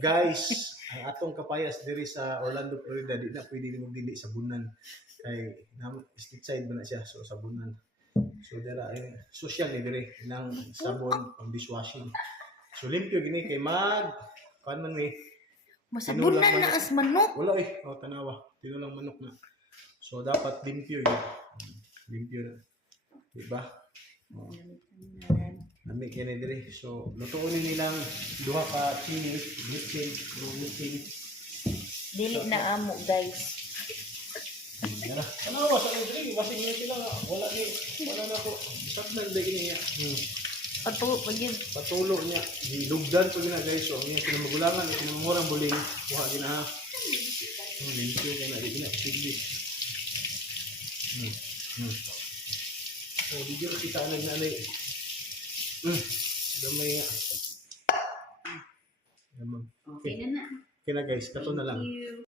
Guys, ang atong kapayas diri sa Orlando, Florida, di na pwede nimong dili sabunan. Kay street side ba na siya, so sabunan. So dala ay social ni diri ng sabon pang dishwashing. So limpyo gini kay kuan man mi. Masabunan na as manok. Wala tanawa. Tinulang manok na. So dapat limpyo yun. Limpyo na. Diba? Nami kini diri. So lutuon nilang duha ka chili, mixing. Dili na amo, guys. Yan. Tanawa sa diri, wasing niya sila wala na ko. Isap na dili niya. Patulo niya. Dilugdan ko gina guys. So ang iyang kinamagulangan, kinamurang buling kuha gina ha. Limpyo kay na di gina sigli. So video kita naglalay. Gamay nga. Okay na na. Okay na guys, kato na lang.